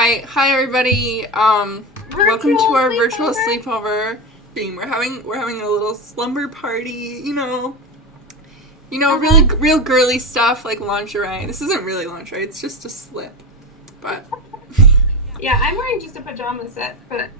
Hi everybody. Welcome to our virtual sleepover theme. We're having a little slumber party. Really real girly stuff like lingerie. This isn't really lingerie. It's just a slip. But yeah, I'm wearing just a pajama set, but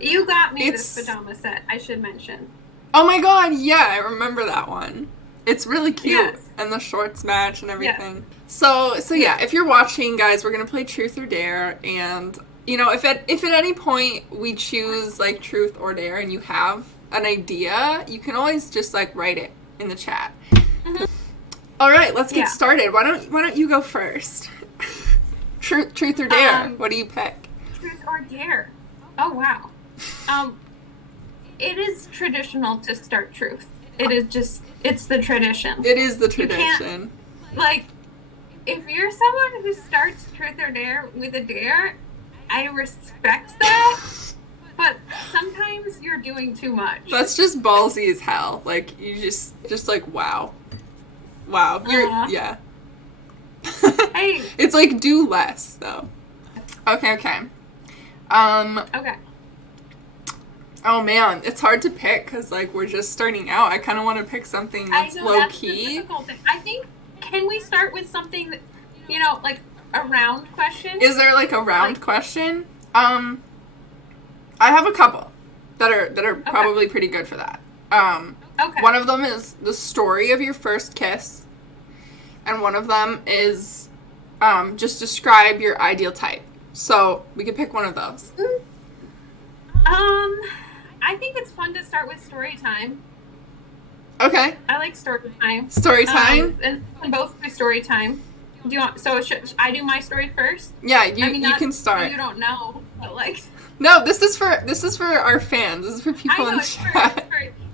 you got me this pajama set. I should mention. Oh my god! Yeah, I remember that one. It's really cute, yes. And the shorts match and everything. Yes. So yeah, if you're watching, guys, we're gonna play Truth or Dare, and if at any point we choose like Truth or Dare, and you have an idea, you can always just like write it in the chat. Mm-hmm. All right, let's get started. Why don't you go first? Truth or Dare? What do you pick? Truth or Dare? Oh wow. It is traditional to start Truth. It is just, it's the tradition. It is the tradition. If you're someone who starts Truth or Dare with a dare, I respect that, but sometimes you're doing too much. That's just ballsy as hell. Like, you just like, wow. Wow. Yeah. Hey. It's like, do less, though. Okay. Okay. Oh man, it's hard to pick because like we're just starting out. I kind of want to pick something that's low key. The difficult thing. I think, can we start with something that, like a round question? Is there like a round question? I have a couple that are probably pretty good for that. Okay. One of them is the story of your first kiss, and one of them is just describe your ideal type. So we could pick one of those. I think it's fun to start with story time. Okay. I like story time. Story time? And both do story time. Do you want, so should I do my story first? Yeah, you can start. You don't know, but like. No, this is for our fans. This is for people in the chat.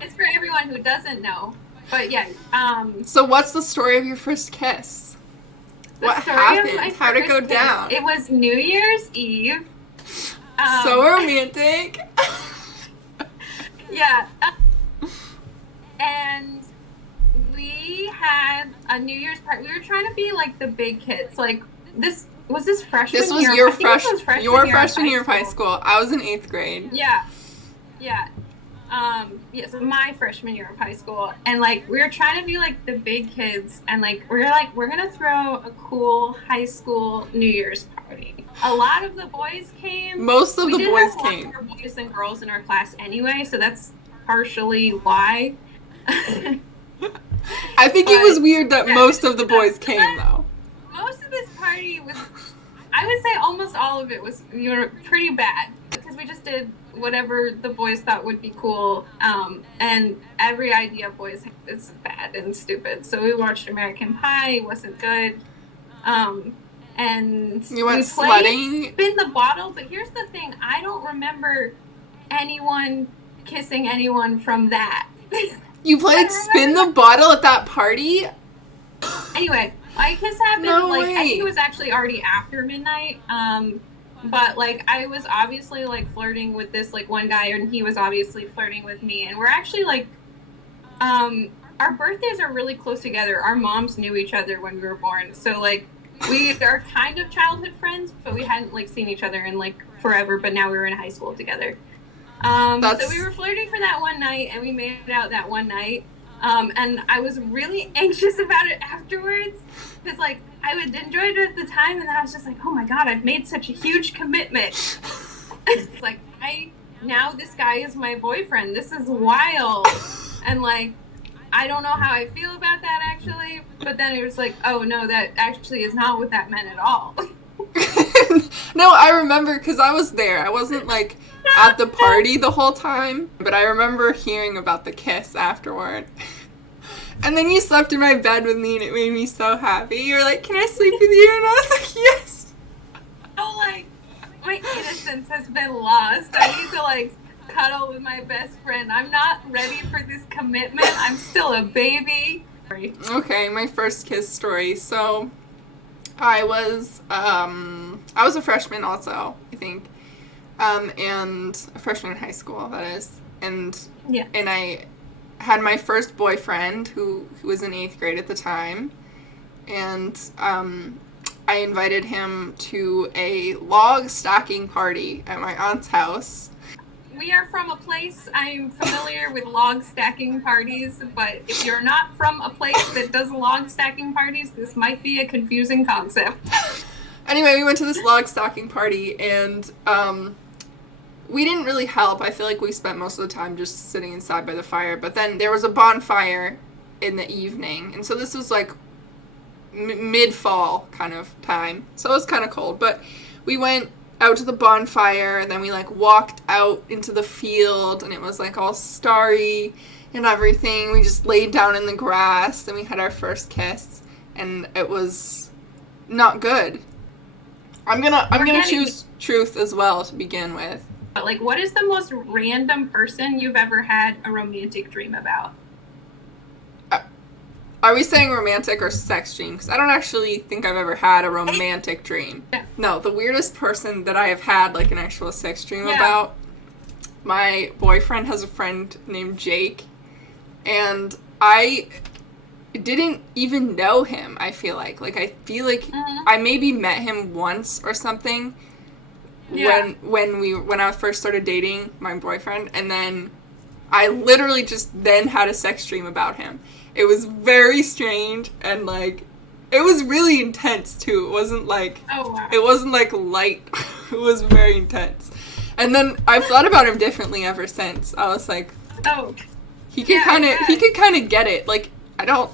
It's for everyone who doesn't know. But yeah. So what's the story of your first kiss? What happened? How'd it go down? It was New Year's Eve. So romantic. Yeah. And we had a New Year's party. We were trying to be like the big kids. Like this freshman year. This was your freshman year of high school. I was in 8th grade. Yeah. So my freshman year of high school, and like we were trying to be like the big kids, and like we're gonna throw a cool high school New Year's party. A lot of the boys came. Most of the boys came. More boys than girls in our class anyway, so that's partially why. I think it was weird that most of the boys came though. Most of this party was, I would say almost all of it was pretty bad, because we just did whatever the boys thought would be cool, and every idea boys have is bad and stupid. So we watched American Pie. It wasn't good. And you went sledding? Spin the Bottle, but here's the thing, I don't remember anyone kissing anyone from that. You played Spin the Bottle at that party? Anyway, my kiss happened I think it was actually already after midnight. But like I was obviously like flirting with this like one guy, and he was obviously flirting with me, and we're actually like our birthdays are really close together. Our moms knew each other when we were born, so like we are kind of childhood friends, but we hadn't like seen each other in like forever, but now we were in high school together. So we were flirting for that one night, and we made it out that one night. And I was really anxious about it afterwards, because like I would enjoy it at the time, and then I was just like, oh my god, I've made such a huge commitment. It's like, now this guy is my boyfriend. This is wild. And like, I don't know how I feel about that actually, but then it was like, oh no, that actually is not what that meant at all. No, I remember because I was there. I wasn't like at the party the whole time, but I remember hearing about the kiss afterward. And then you slept in my bed with me, and it made me so happy. You were like, can I sleep with you? And I was like, yes. Oh, like, my innocence has been lost. I need to like cuddle with my best friend. I'm not ready for this commitment. I'm still a baby. Okay, my first kiss story. So I was a freshman also, I think. And a freshman in high school, that is. And I had my first boyfriend who was in 8th grade at the time. And I invited him to a log stacking party at my aunt's house. We are from a place, I'm familiar with log stacking parties, but if you're not from a place that does log stacking parties, this might be a confusing concept. Anyway, we went to this log stacking party, and we didn't really help. I feel like we spent most of the time just sitting inside by the fire, but then there was a bonfire in the evening, and so this was like mid-fall kind of time, so it was kind of cold, but we went out to the bonfire, and then we like walked out into the field, and it was like all starry and everything. We just laid down in the grass, and we had our first kiss, and it was not good. I'm gonna choose truth as well to begin with. But like, what is the most random person you've ever had a romantic dream about? Are we saying romantic or sex dream? Because I don't actually think I've ever had a romantic dream. Yeah. No, the weirdest person that I have had, like, an actual sex dream about, my boyfriend has a friend named Jake, and I didn't even know him, I feel like. Like, I feel like I maybe met him once or something when I first started dating my boyfriend, and then I literally just then had a sex dream about him. It was very strange, and, like, it was really intense, too. It wasn't, like, it wasn't, like, light. It was very intense. And then I've thought about him differently ever since. I was like, he could kind of get it. Like, I don't...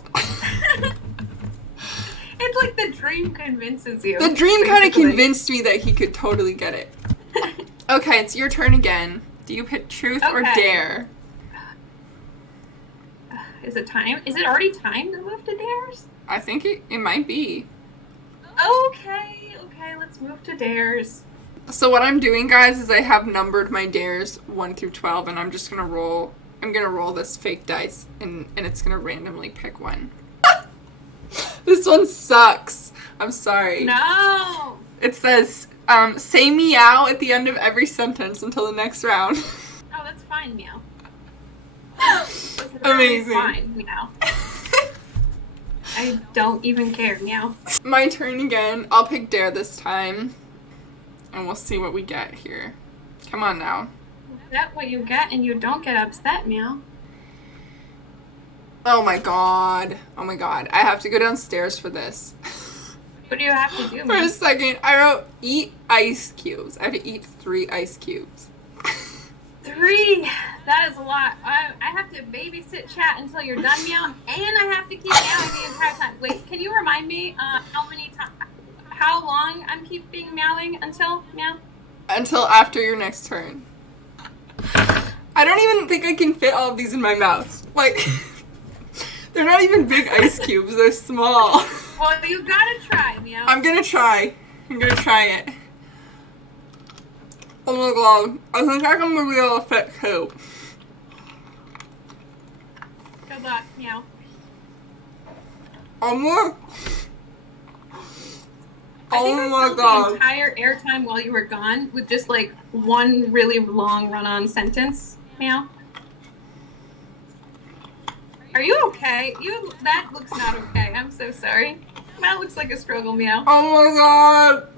It's like the dream convinces you. The dream kind of convinced me that he could totally get it. Okay, it's your turn again. Do you pick truth or dare? Is it time? Is it already time to move to dares? I think it might be. Okay, let's move to dares. So what I'm doing, guys, is I have numbered my dares 1 through 12, and I'm just gonna roll. I'm gonna roll this fake dice, and it's gonna randomly pick one. This one sucks. I'm sorry. No. It says, say meow at the end of every sentence until the next round. Oh, that's fine, meow. Amazing. Fine, meow. I don't even care, meow. My turn again. I'll pick dare this time. And we'll see what we get here. Come on now. Is that what you get and you don't get upset, meow? Oh my god. Oh my god. I have to go downstairs for this. What do you have to do, For a second, I wrote eat ice cubes. I have to eat 3 ice cubes. 3? That is a lot. I have to babysit chat until you're done, meow, and I have to keep meowing the entire time. Wait, can you remind me how long I'm keeping meowing until, meow? Until after your next turn. I don't even think I can fit all of these in my mouth. Like, they're not even big ice cubes. They're small. Well, you gotta try, meow. I'm gonna try it. Oh my god. I think I'm gonna be able to fit 2. Good luck, meow. I think I filled the entire airtime while you were gone with just like one really long run-on sentence, meow. Are you okay? That looks not okay. I'm so sorry. That looks like a struggle, meow. Oh my god.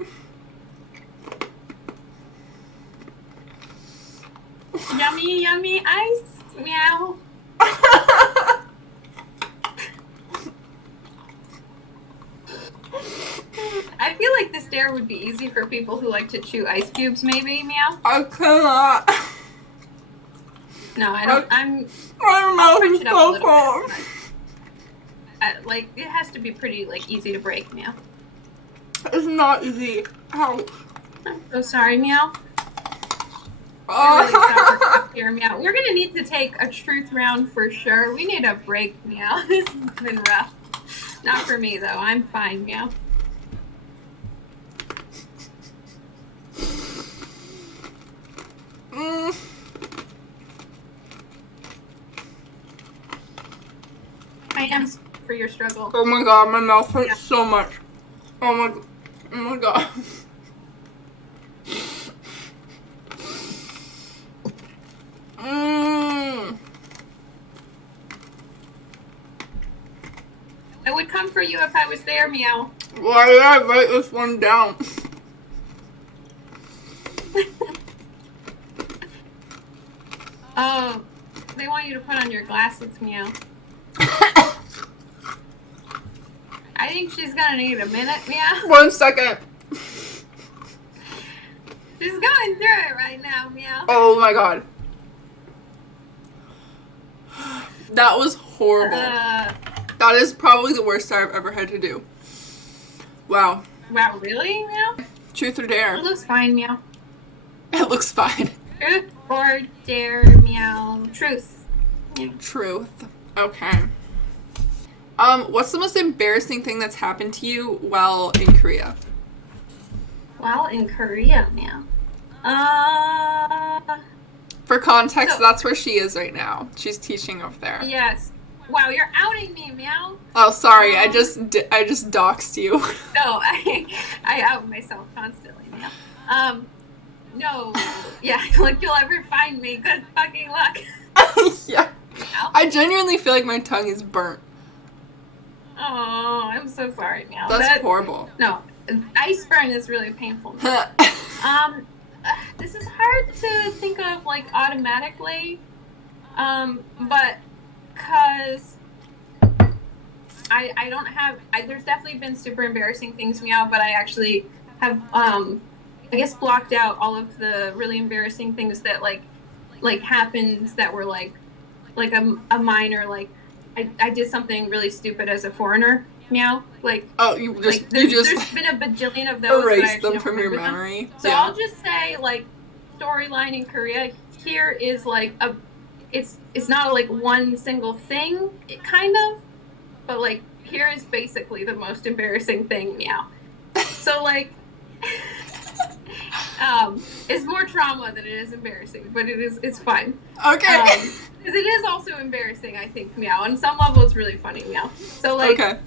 Yummy, yummy ice, meow. I feel like this dare would be easy for people who like to chew ice cubes, maybe, meow. I cannot. No, I don't. My mouth is so cold. Like, it has to be pretty, like, easy to break, meow. It's not easy. Ow. I'm so sorry, meow. Really here, meow. We're gonna need to take a truth round for sure. We need a break, meow. This has been rough. Not for me, though. I'm fine, meow. I am for your struggle. Oh my god, my mouth hurts so much. Oh my god. I would come for you if I was there, meow. Why did I write this one down? Oh, they want you to put on your glasses, Meow. I think she's gonna need a minute, Meow. 1 second. She's going through it right now, Meow. Oh my god. That was horrible. That is probably the worst I've ever had to do. Wow. Wow, really, Meow? Truth or dare? It looks fine, Meow. It looks fine. Truth or dare, Meow. Truth. Yeah. Truth. Okay. What's the most embarrassing thing that's happened to you while in Korea? While in Korea, Meow. For context, that's where she is right now. She's teaching over there. Yes. Wow, you're outing me, Meow. Oh, sorry. I just doxed you. No, I out myself constantly, Meow. No. Yeah, like you'll ever find me. Good fucking luck. Yeah. Meow. I genuinely feel like my tongue is burnt. Oh, I'm so sorry, Meow. That's horrible. No, ice burn is really painful. This is hard to think of like automatically, but because I don't have. There's definitely been super embarrassing things, Meow, but I actually have I guess blocked out all of the really embarrassing things that like happened that were like a minor like. I did something really stupid as a foreigner, Meow. Like, oh, there's been a bajillion of those. Erase them from your memory. So yeah. I'll just say, like, storyline in Korea here is like it's not like one single thing, kind of, but like here is basically the most embarrassing thing, Meow. So like, it's more trauma than it is embarrassing, but it's fine. Okay. Because it is also embarrassing, I think, Meow. On some level, it's really funny, Meow. So, like, okay.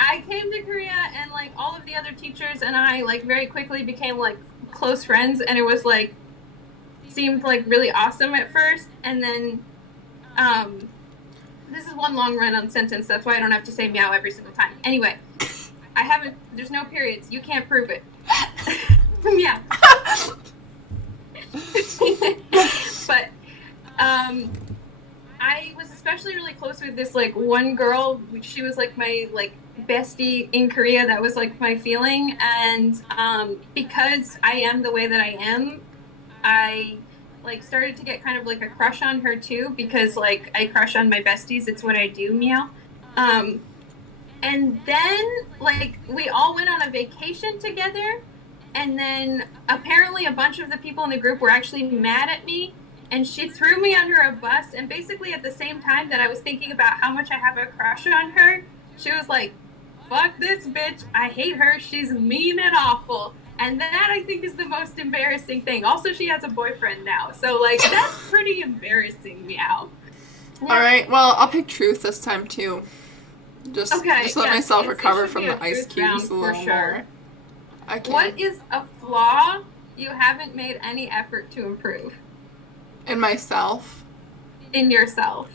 I came to Korea, and, like, all of the other teachers and I, like, very quickly became, like, close friends, and it was, like, seemed, like, really awesome at first, and then, this is one long run-on sentence, that's why I don't have to say Meow every single time. Anyway, there's no periods, you can't prove it. Meow. But, I was especially really close with this, like, one girl. She was, like, my, like, bestie in Korea. That was, like, my feeling. And, because I am the way that I am, I, like, started to get kind of, like, a crush on her, too. Because, like, I crush on my besties. It's what I do, Meow. And then, like, we all went on a vacation together. And then, apparently, a bunch of the people in the group were actually mad at me. And she threw me under a bus, and basically at the same time that I was thinking about how much I have a crush on her, she was like, fuck this bitch, I hate her, she's mean and awful. And that, I think, is the most embarrassing thing. Also, she has a boyfriend now, so, like, that's pretty embarrassing, Meow. Yeah. Alright, well, I'll pick truth this time, too. Just let myself recover from the ice cubes a little more. Okay. What is a flaw you haven't made any effort to improve? In myself? In yourself.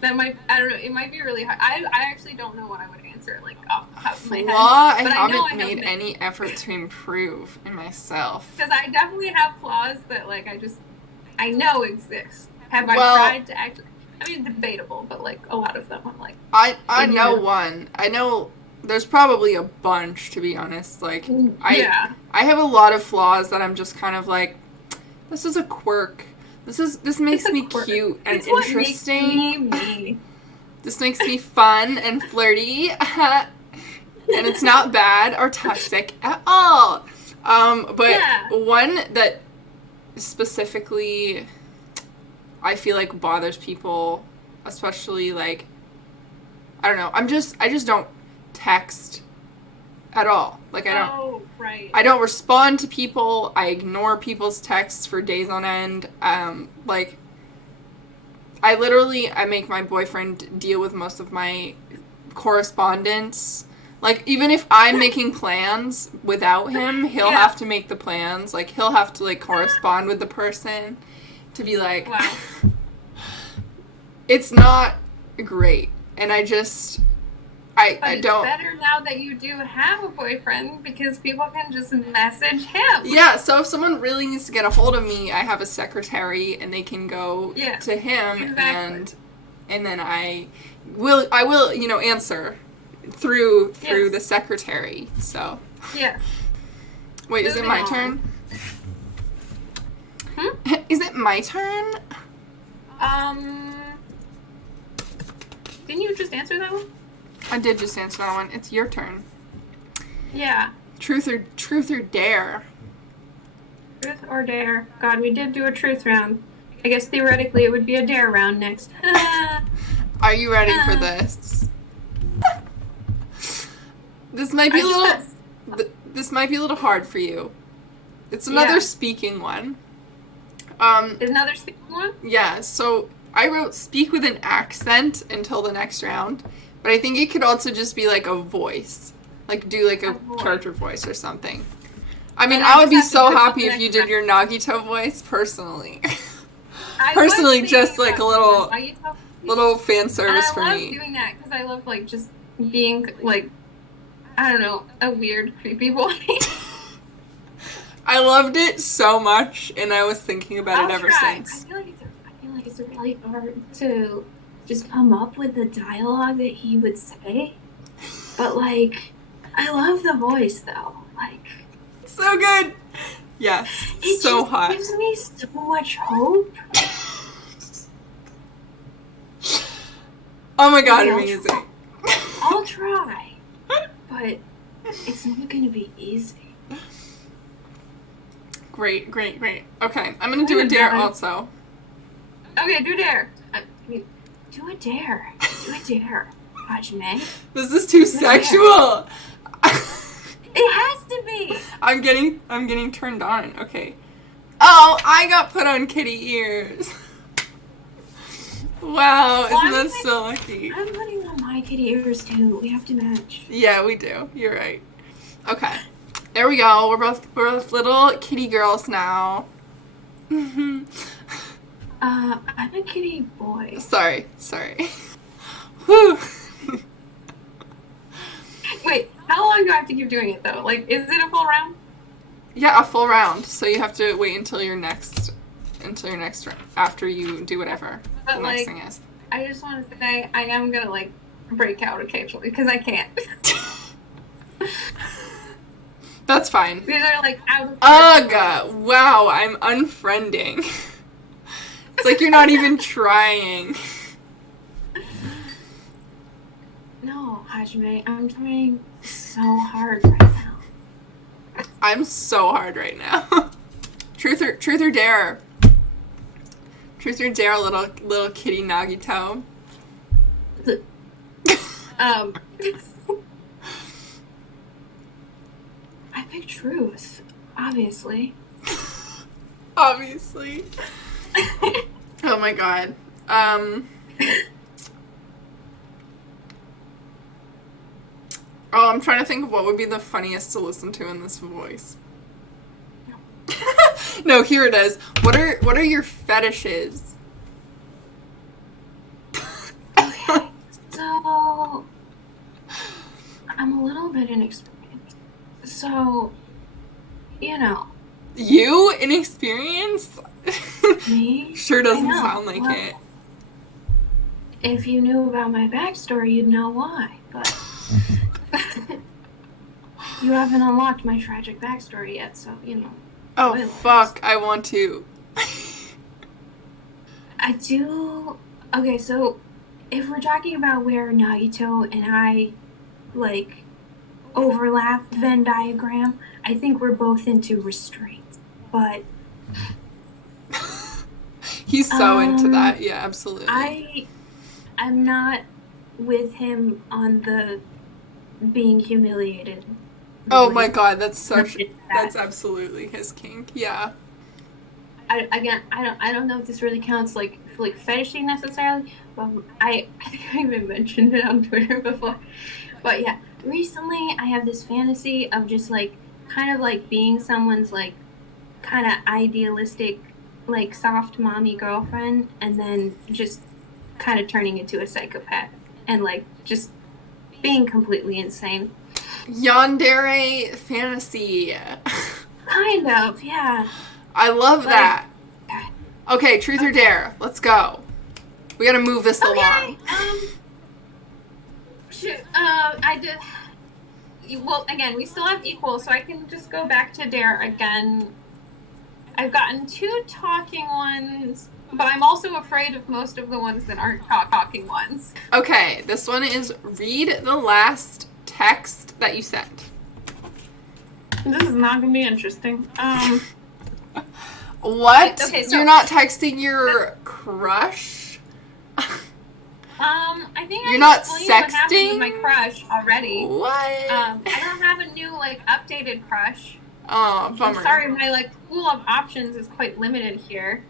That might, I don't know, it might be really hard. I actually don't know what I would answer, like, off the top of my head. I haven't made any effort to improve in myself. Because I definitely have flaws that, like, I know exist. Have I tried to actually, I mean, debatable, but, like, a lot of them, I'm like. I know one. I know there's probably a bunch, to be honest. Like, I have a lot of flaws that I'm just kind of like, this is a quirk. This makes me cute and interesting. Me. This makes me fun and flirty. And it's not bad or toxic at all. One that specifically I feel like bothers people, especially like, I don't know, I just don't text at all. Like, I don't respond to people. I ignore people's texts for days on end. Like, I make my boyfriend deal with most of my correspondence. Like, even if I'm making plans without him, he'll have to make the plans. Like, he'll have to, like, correspond with the person to be like, wow. It's not great. And I don't. It's better now that you do have a boyfriend because people can just message him. Yeah, so if someone really needs to get a hold of me, I have a secretary and they can go to him and then I will answer through the secretary. So yeah. Wait, is it my turn? Is it my turn? Didn't you just answer that one? I did just answer that one. It's your turn. Yeah. Truth or dare? Truth or dare. God, we did do a truth round. I guess theoretically it would be a dare round next. Are you ready for this? This might be this might be a little hard for you. It's another speaking one. Another speaking one? Yeah, so I wrote speak with an accent until the next round, but I think it could also just be like a voice. Like do like a character voice or something. I mean, I would be so happy if you did your Nagito voice, personally. Personally, just like a little fan service for me. I love doing that because I love like just being like, I don't know, a weird, creepy voice. I loved it so much, and I was thinking about it ever since. I feel like it's really hard to just come up with the dialogue that he would say. But like, I love the voice though. Like, so good. Yes, so hot. It gives me so much hope. Oh my god, amazing. I'll try, but it's not gonna be easy. Great. Okay, I'm gonna do a dare also. Okay, do dare. Do a dare. Hajime. This is too sexual. It has to be. I'm getting turned on. Okay. Oh, I got put on kitty ears. Wow, isn't that so lucky? I'm putting on my kitty ears too. We have to match. Yeah, we do. You're right. Okay. There we go. We're both little kitty girls now. I'm a kitty boy. Sorry. Whew. Wait, how long do I have to keep doing it though? Like, is it a full round? Yeah, a full round. So you have to wait until your next round after you do whatever the next thing is. I just want to say I am gonna like break out occasionally because I can't. That's fine. These are like out of. Ugh! Wow, I'm unfriending. It's like you're not even trying. No, Hajime, I'm trying so hard right now. I'm so hard right now. Truth or dare? Truth or dare, little kitty Nagito. I picked truth, obviously. Obviously. Oh my god. Oh, I'm trying to think of what would be the funniest to listen to in this voice. No, here it is. What are your fetishes? Okay, so I'm a little bit inexperienced. So, you know. You inexperienced? Me? Sure doesn't sound like it. If you knew about my backstory, you'd know why, but you haven't unlocked my tragic backstory yet, so, you know. Oh, fuck, I want to. I do. Okay, so if we're talking about where Nagito and I, like, overlap Venn diagram, I think we're both into restraint, but... He's so into that, yeah, absolutely. I'm not with him on the being humiliated. Oh my god, that's absolutely his kink. Yeah. I don't know if this really counts like fetishing necessarily. Well, I think I even mentioned it on Twitter before. But yeah, recently I have this fantasy of just like kind of like being someone's like kind of idealistic like soft mommy girlfriend, and then just kind of turning into a psychopath and like just being completely insane. Yandere fantasy. Kind of, yeah. I love that. Okay, truth or dare. Let's go. We gotta move this along. Shoot. I did. Well, again, we still have equal, so I can just go back to dare again. I've gotten 2 talking ones, but I'm also afraid of most of the ones that aren't talking ones. Okay, this one is read the last text that you sent. This is not gonna be interesting. What? Okay, so you're not texting your crush? I think you're I not explained what happened sexting with my crush already. What? I don't have a new updated crush. Oh, bummer. I'm sorry, my pool of options is quite limited here.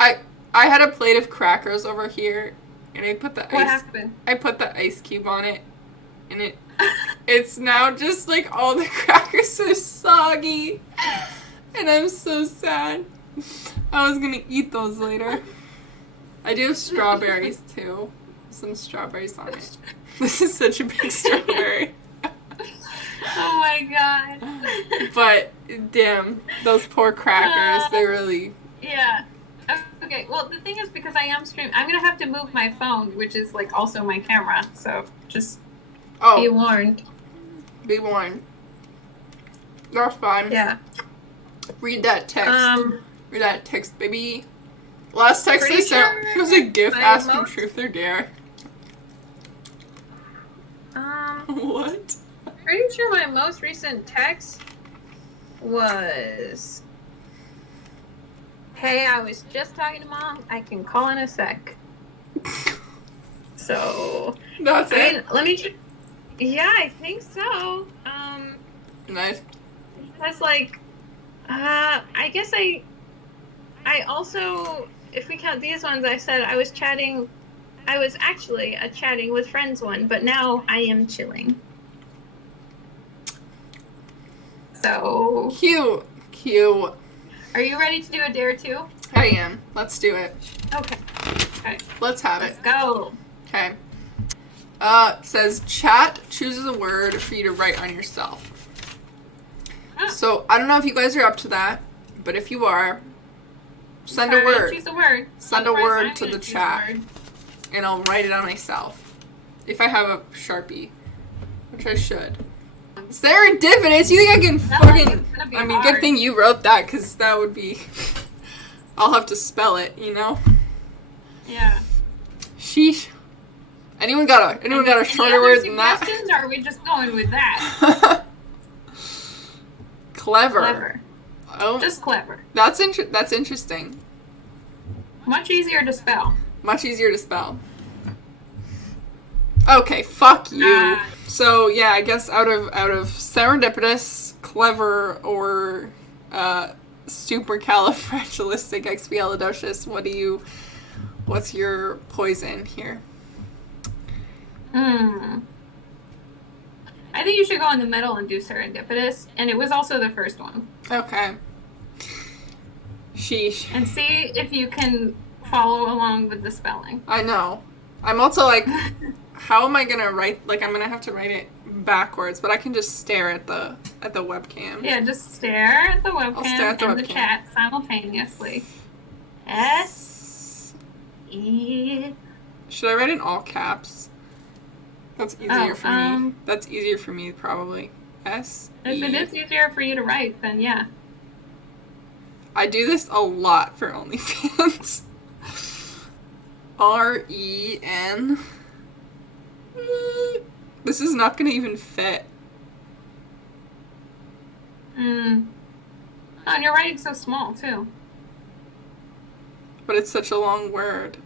I had a plate of crackers over here, and I put the What happened? I put the ice cube on it, and it's now just all the crackers are soggy, and I'm so sad. I was gonna eat those later. I do have strawberries too. Some strawberries on it. This is such a big strawberry. Oh my god. But damn, those poor crackers, they really... Yeah. Okay, well the thing is, because I am streaming, I'm gonna have to move my phone, which is also my camera, so just be warned. Be warned. That's fine. Yeah. Read that text. Read that text, baby. Last text I sent was a GIF asking truth or dare. What? Pretty sure my most recent text was, "Hey, I was just talking to Mom. I can call in a sec." So that's it. Let me. Yeah, I think so. Nice. That's I guess I also, if we count these ones, I said I was actually a chatting with friends one, but now I am chilling. So cute. Are you ready to do a dare too? I am. Let's do it. Okay. Let's have it. Let's go. Okay. It says chat chooses a word for you to write on yourself. So I don't know if you guys are up to that, but if you are, send a word. Choose a word. Send a word to the chat, and I'll write it on myself. If I have a Sharpie, which I should. Serendipitous. You think I can fucking... I mean, good thing you wrote that, because that would be... I'll have to spell it, you know? Yeah. Sheesh. Anyone got a shorter word than that? Or are we just going with that? Clever. Oh. Just clever. That's interesting. Much easier to spell. Okay, fuck you. So yeah, I guess out of serendipitous, clever, or supercalifragilisticexpialidocious, what's your poison here? I think you should go in the middle and do serendipitous, and it was also the first one. Okay. Sheesh. And see if you can follow along with the spelling. I know. I'm also how am I gonna write? I'm gonna have to write it backwards, but I can just stare at the webcam. Yeah, just stare at the webcam. I'll stare at the webcam. The chat simultaneously. S-E. Should I write in all caps? That's easier for me. That's easier for me, probably. S. If it is easier for you to write, then yeah. I do this a lot for OnlyFans. R-E-N. This is not gonna even fit. Oh, and your writing's so small, too. But it's such a long word.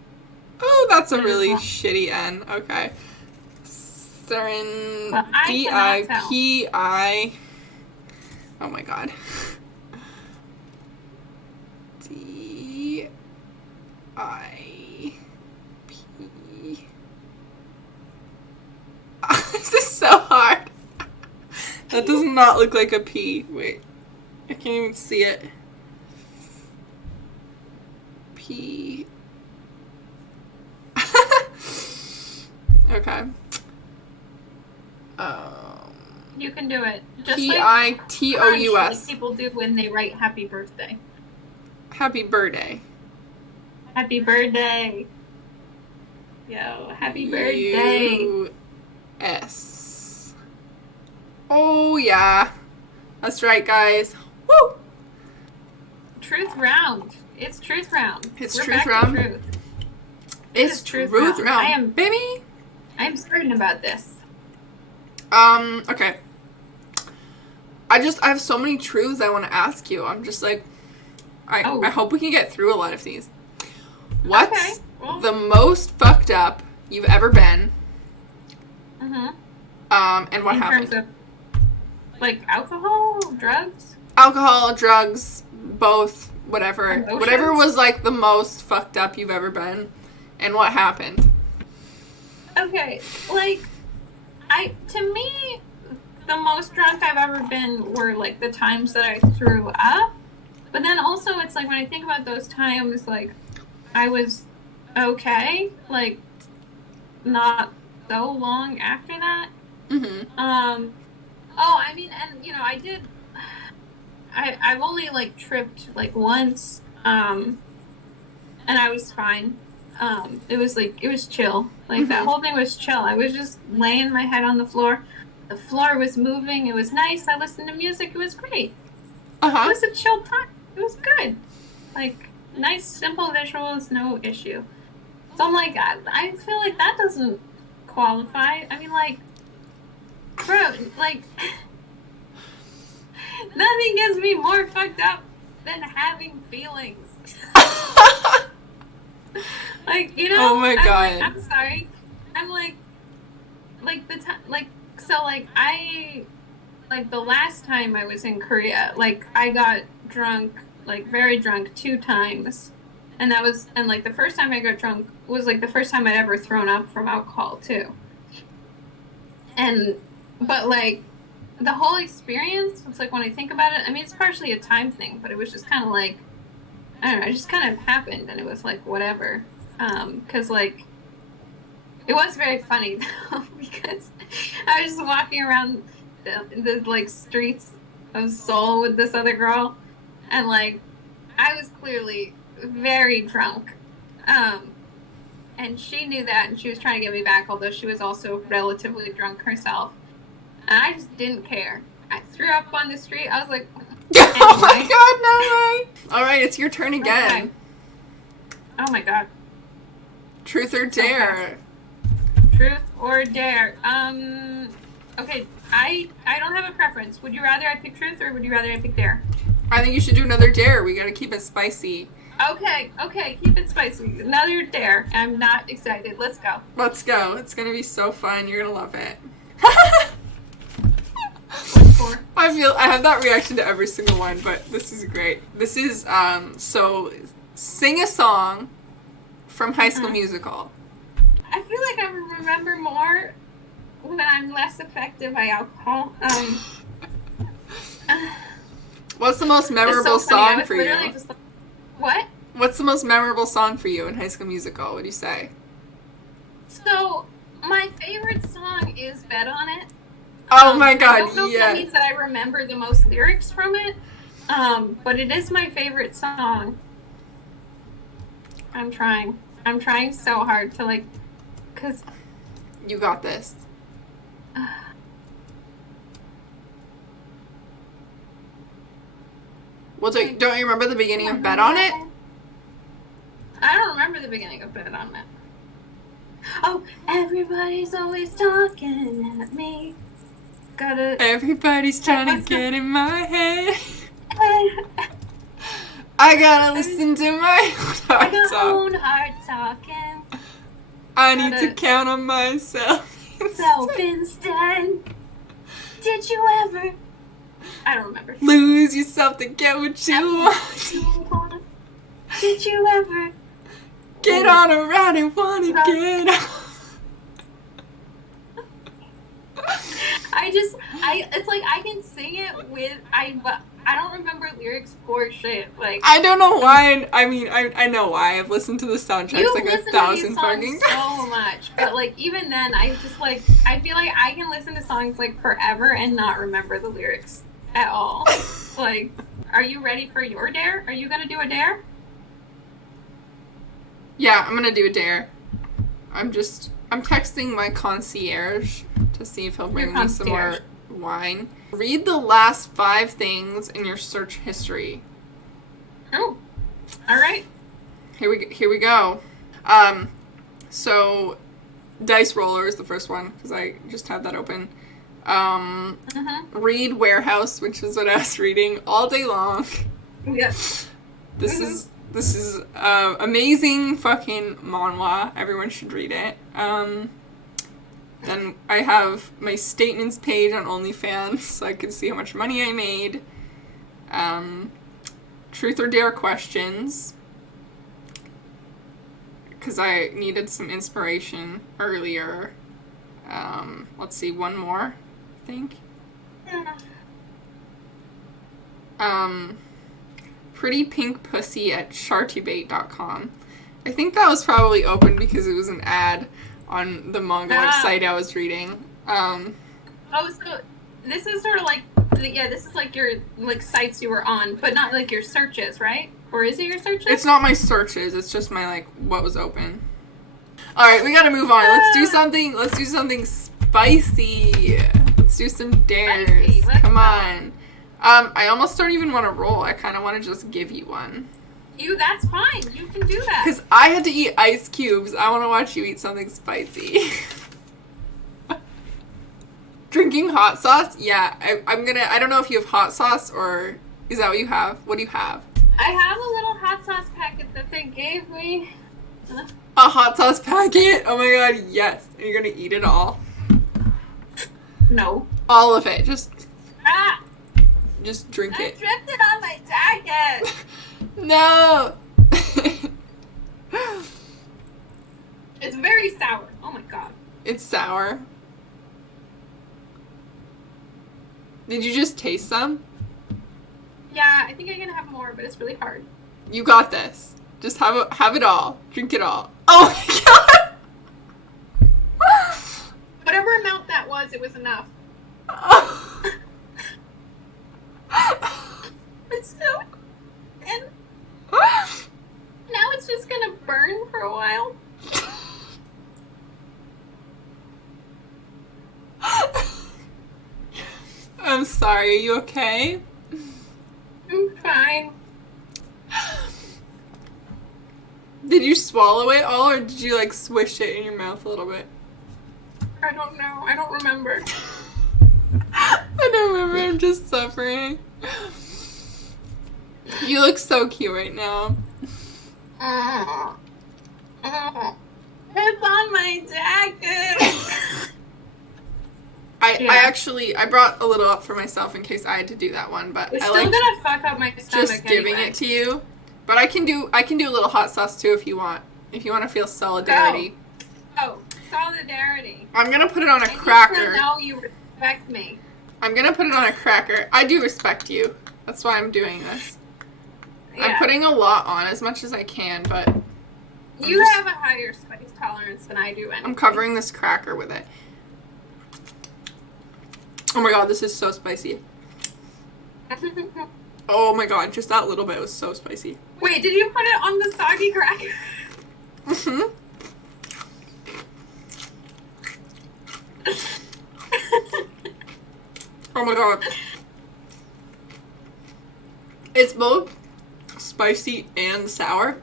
Oh, that's a really shitty N. Okay. D-I-P-I. Oh my god. D-I-P. This is so hard. That does not look like a P. Wait. I can't even see it. P. Okay. You can do it. Just Pitous. like people do when they write happy birthday. Happy birthday. Happy birthday. Yo, happy birthday. U.S. Oh, yeah. That's right, guys. Woo! Truth round. It's truth round. It's We're truth back to round. truth. It's truth round. Baby. I am certain about this. Okay. I have so many truths I want to ask you. I'm just like, I hope we can get through a lot of these. What's the most fucked up you've ever been? Mm-hmm. And what happened? In terms of, like, alcohol, drugs? Alcohol, drugs, both, whatever. Emotions? Whatever was, like, the most fucked up you've ever been. And what happened? Okay, like, to me, the most drunk I've ever been were, like, the times that I threw up. But then also, it's like, when I think about those times, like, I was okay, like, not so long after that. Mm-hmm. I mean, and, you know, I've only, like, tripped, like, once, and I was fine. It was chill. Like, that whole thing was chill. I was just laying my head on the floor. The floor was moving. It was nice. I listened to music. It was great. Uh-huh. It was a chill time. It was good. Like, nice, simple visuals, no issue. So I'm like, I feel like that doesn't qualify. I mean, like, bro, like, nothing gets me more fucked up than having feelings. Like, you know, oh my God. I'm sorry. I'm like the time, like, so, like, the last time I was in Korea, like, I got drunk, like, very drunk 2 times. And like, the first time I got drunk was, like, the first time I'd ever thrown up from alcohol, too. But, like, the whole experience, it's like, when I think about it, I mean, it's partially a time thing, but it was just kind of like, I don't know, it just kind of happened, and it was like, whatever. Because, like, it was very funny, though, because I was just walking around the like, streets of Seoul with this other girl, and, like, I was clearly very drunk. And she knew that, and she was trying to get me back, although she was also relatively drunk herself. And I just didn't care. I threw up on the street. I was like, oh my God, no way. All right, it's your turn again. Okay. Oh my God. Truth or dare? Truth or dare? Okay, I don't have a preference. Would you rather I pick truth, or would you rather I pick dare? I think you should do another dare. We gotta keep it spicy. Okay, keep it spicy. Another dare. I'm not excited. Let's go. Let's go. It's gonna be so fun. You're gonna love it. I have that reaction to every single one, but this is great. This is, so sing a song from High School Musical. I feel like I remember more when I'm less affected by alcohol. What's the most memorable song for you? What? What's the most memorable song for you in High School Musical? What do you say? So, my favorite song is Bet On It. Oh my God, I don't know if that means that I remember the most lyrics from it, but it is my favorite song. I'm trying so hard to, like, cause... You got this. Well, don't you remember the beginning of Bet On It? I don't remember the beginning of Bet On It. Oh, everybody's always talking at me. Everybody's trying to get in my head. I gotta listen to my own heart talking. I need to count on myself instead. Did you ever? I don't remember. Lose yourself to get what you want. Did you ever? Get on around and wanna get on. It's like I can sing it but I don't remember lyrics for shit. Like I don't know why. I mean, I know why. I've listened to the soundtracks like 1,000 fucking times. So much, but like even then, I just like I feel like I can listen to songs like forever and not remember the lyrics at all. Like, are you ready for your dare? Are you gonna do a dare? Yeah, I'm gonna do a dare. I'm texting my concierge to see if he'll bring me some more wine. Read the last 5 things in your search history. Oh, all right. Here we go. So dice roller is the first one because I just had that open. Read warehouse, which is what I was reading all day long. Yes. This is amazing fucking manhwa. Everyone should read it. Then I have my statements page on OnlyFans so I can see how much money I made. Truth or dare questions. Because I needed some inspiration earlier. Let's see, one more, I think. Pretty pink pussy at chartubate.com. I think that was probably open because it was an ad on the manga website I was reading. So this is sort of like, this is like your like sites you were on, but not like your searches, right? Or is it your searches? It's not my searches. It's just my like what was open. All right, we gotta move on. Let's do something spicy. Let's do some dares. Come on. I almost don't even want to roll. I kind of want to just give you one. That's fine. You can do that. Because I had to eat ice cubes. I want to watch you eat something spicy. Drinking hot sauce? Yeah, I don't know if you have hot sauce or is that what you have? What do you have? I have a little hot sauce packet that they gave me. A hot sauce packet? Oh my god, yes. Are you going to eat it all? No. All of it. Just drink I it. I dripped it on my jacket. No. It's very sour. Oh my god. It's sour. Did you just taste some? Yeah, I think I'm gonna have more, but it's really hard. You got this. Just have it all. Drink it all. Oh my god. Whatever amount that was, it was enough. It's so... And now it's just gonna burn for a while. I'm sorry, are you okay? I'm fine. Did you swallow it all, or did you, like, swish it in your mouth a little bit? I don't know. I don't remember. I don't remember. I'm just suffering. You look so cute right now. It's on my jacket. I brought a little up for myself in case I had to do that one, but It's I still like gonna fuck up my stomach just giving it to you. But I can do a little hot sauce too if you want. If you want to feel solidarity. Oh, solidarity. I'm gonna put it on a cracker. I know you respect me. I'm gonna put it on a cracker. I do respect you. That's why I'm doing this. Yeah. I'm putting a lot on, as much as I can, but... You have a higher spice tolerance than I do anyway. I'm covering this cracker with it. Oh my god, this is so spicy. Oh my god, just that little bit was so spicy. Wait, did you put it on the soggy cracker? Mm-hmm. Oh my god. It's both spicy and sour.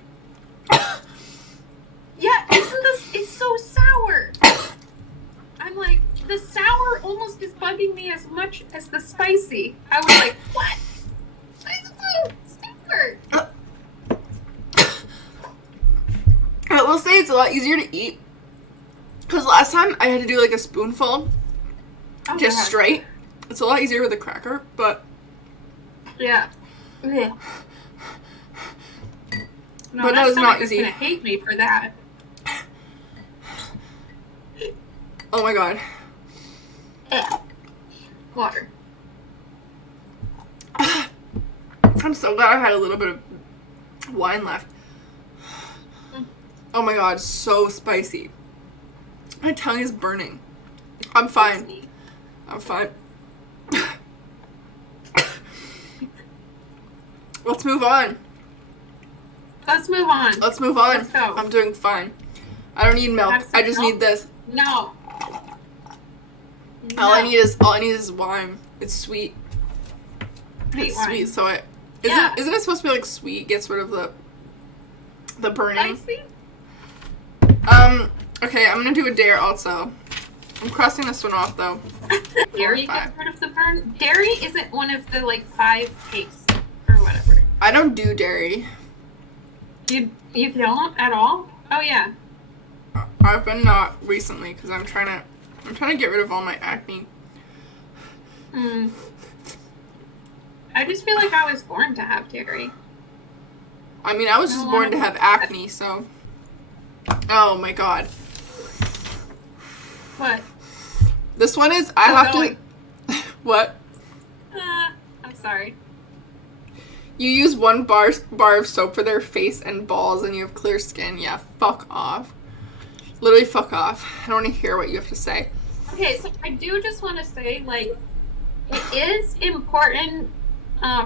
Yeah, it's so sour. I'm like, the sour almost is bugging me as much as the spicy. I was like, what? Why is it so sour? I will say it's a lot easier to eat. Because last time I had to do like a spoonful. Just straight. It's a lot easier with a cracker, but... Yeah. Yeah. No, but that was not easy. Gonna hate me for that. Oh my god. Water. I'm so glad I had a little bit of wine left. Oh my god, so spicy. My tongue is burning. I'm fine. I'm fine. Let's move on. Let's move on. Let's move on. Let's go. I'm doing fine. I don't need milk. I just need this. No. All I need is wine. It's sweet. It's wine. Sweet, so isn't it supposed to be like sweet? Gets rid of the burning. Spicy? Okay, I'm gonna do a dare also. I'm crossing this one off though. Dairy gets rid of the burn? Dairy isn't one of the like 5 tastes or whatever. I don't do dairy. You don't at all? Oh yeah. I've been not recently because I'm trying to get rid of all my acne. I just feel like I was born to have dairy. I mean, I was just born to have acne, so. Oh my god. What? This one is I have to. What? I'm sorry. You use 1 bar of soap for their face and balls, and you have clear skin. Yeah, fuck off. Literally, fuck off. I don't want to hear what you have to say. Okay, so I do just want to say, like, it is important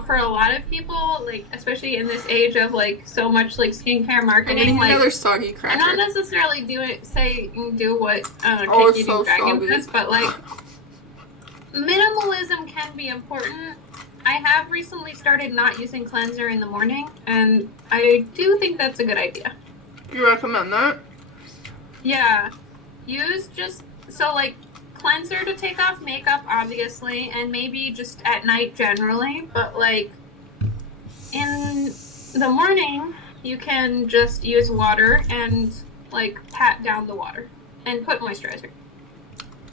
for a lot of people, like, especially in this age of, like, so much, like, skincare marketing. Like, another soggy cracker. I'm not necessarily do what Cake Eating so Dragon soggy. does, but, like, minimalism can be important. I have recently started not using cleanser in the morning, and I do think that's a good idea. You recommend that? Yeah. Use like, cleanser to take off makeup, obviously, and maybe just at night generally, but, like, in the morning, you can just use water and, like, pat down the water and put moisturizer.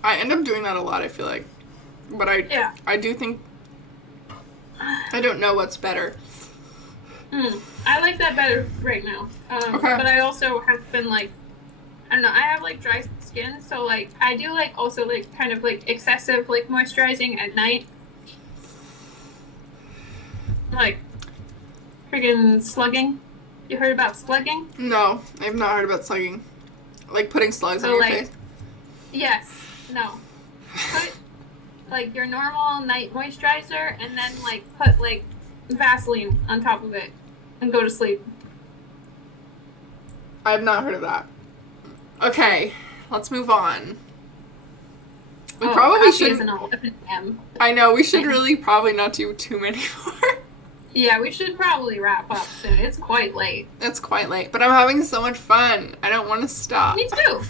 I end up doing that a lot, I feel like. But I do think... I don't know what's better. I like that better right now. Okay. But I also have been, like, I don't know, I have, like, dry skin, so, like, I do, like, also, like, kind of, like, excessive, like, moisturizing at night. Like, friggin' slugging. You heard about slugging? No, I have not heard about slugging. Like putting slugs on your face? Yes. No. Put, like, your normal night moisturizer, and then, like, put, like, Vaseline on top of it, and go to sleep. I have not heard of that. Okay, let's move on. We probably shouldn't. I know, we should really probably not do too many more. Yeah, we should probably wrap up soon. It's quite late. It's quite late, but I'm having so much fun. I don't want to stop. Me too.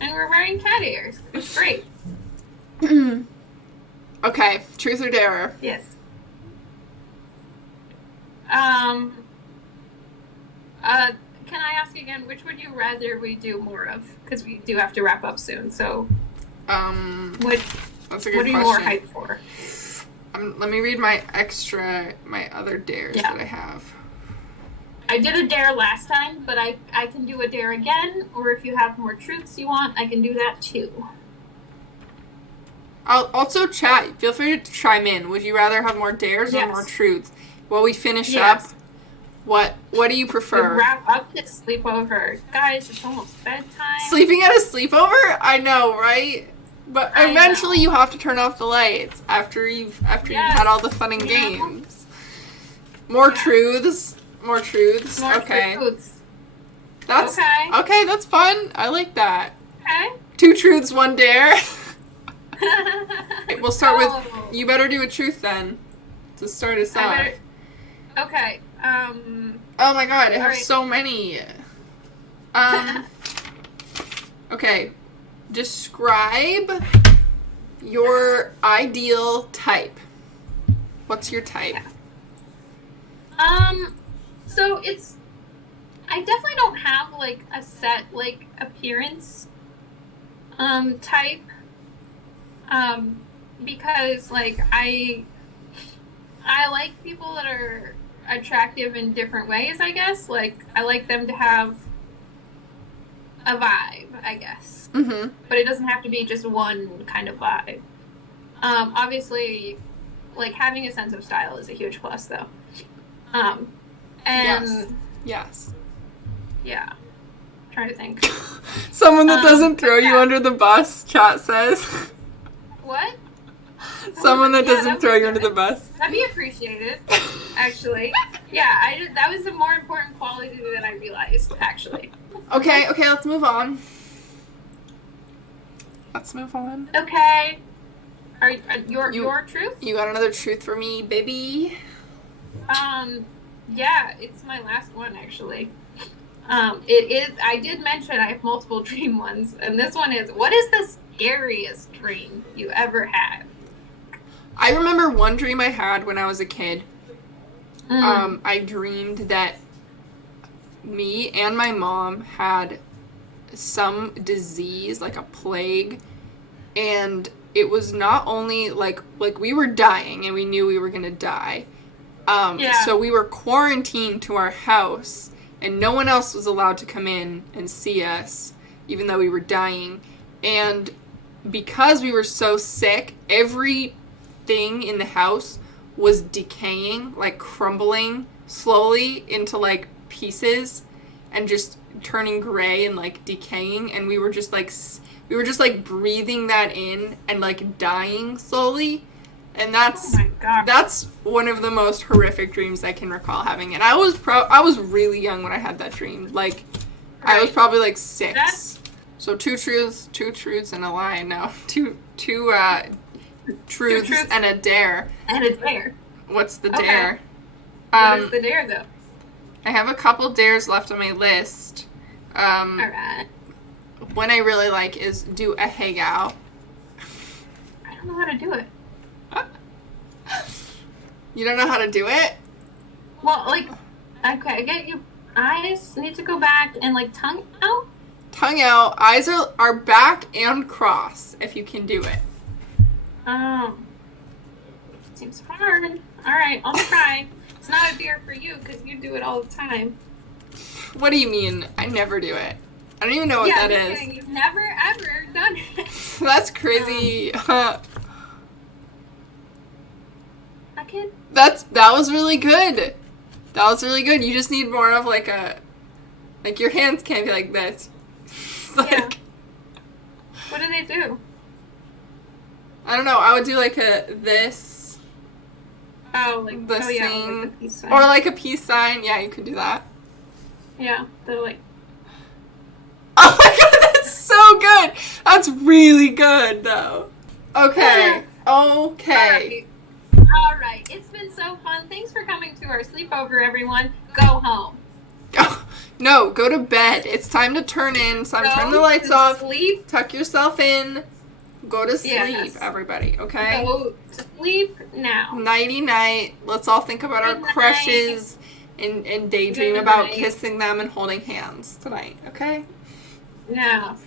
And we're wearing cat ears. It's great. Okay, truth or dare? Yes. Can I ask again, which would you rather we do more of? Because we do have to wrap up soon, so... That's a good question. What are you more hyped for? Let me read my other dares that I have. I did a dare last time, but I can do a dare again, or if you have more truths you want, I can do that too. I'll also chat. Feel free to chime in. Would you rather have more dares or more truths? While we finish up, what do you prefer? To wrap up this sleepover. Guys, it's almost bedtime. Sleeping at a sleepover? I know, right? But eventually you have to turn off the lights after you've had all the fun and games. More truths. More truths. More okay. Truths. That's okay, that's fun. I like that. Okay. 2 truths, 1 dare. We'll start with you better do a truth then to start us off. Okay. Oh my god, I have so many. Okay. Describe your ideal type. What's your type? So I definitely don't have, like, a set, like, appearance, type, because, like, I like people that are attractive in different ways, I guess. Like, I like them to have a vibe, I guess. Mm-hmm. But it doesn't have to be just one kind of vibe. Obviously, like, having a sense of style is a huge plus, though. And yes. Yeah. I'm trying to think. Someone that doesn't throw you under the bus, chat says. What? Someone that doesn't throw you under the bus. That'd be appreciated, actually. Yeah, that was a more important quality than I realized, actually. Okay, let's move on. Okay. Your truth? You got another truth for me, baby? Yeah, it's my last one, actually. It is, I did mention I have multiple dream ones, and this one is, what is the scariest dream you ever had? I remember one dream I had when I was a kid. I dreamed that me and my mom had some disease, like a plague, and it was not only like we were dying and we knew we were gonna die. So we were quarantined to our house, and no one else was allowed to come in and see us, even though we were dying. And because we were so sick, everything in the house was decaying, like crumbling slowly into like pieces and just turning gray and like decaying, and we were just like breathing that in and like dying slowly. And that's one of the most horrific dreams I can recall having. And I was really young when I had that dream. Like, right. I was probably like 6. So 2 truths and a lie. No, two truths and a dare. And a dare. What's the dare? What is the dare, though? I have a couple dares left on my list. Alright. One I really like is do a hangout. I don't know how to do it. You don't know how to do it? Well, like, okay, I get you. Eyes need to go back and, like, tongue out? Tongue out. Eyes are back and cross, if you can do it. Oh. Seems hard. Alright, I'll try. It's not a dare for you, because you do it all the time. What do you mean? I never do it. I don't even know what that is. Kidding. You've never, ever done it. That's crazy. That was really good. That was really good. You just need more of like your hands can't be like this. Like, what do they do? I don't know. I would do like this. Oh, like this thing. Like the peace sign. Or like a peace sign. Yeah, you could do that. Yeah, they're like. Oh my god, that's so good. That's really good, though. Okay. Okay. All right. It's been so fun. Thanks for coming to our sleepover, everyone. Go home. No, go to bed. It's time to turn in. It's time to turn the lights off. Sleep. Tuck yourself in. Go to sleep, everybody, okay? Go to sleep now. Nighty-night. Let's all think about our crushes and daydream about kissing them and holding hands tonight, okay? Yeah.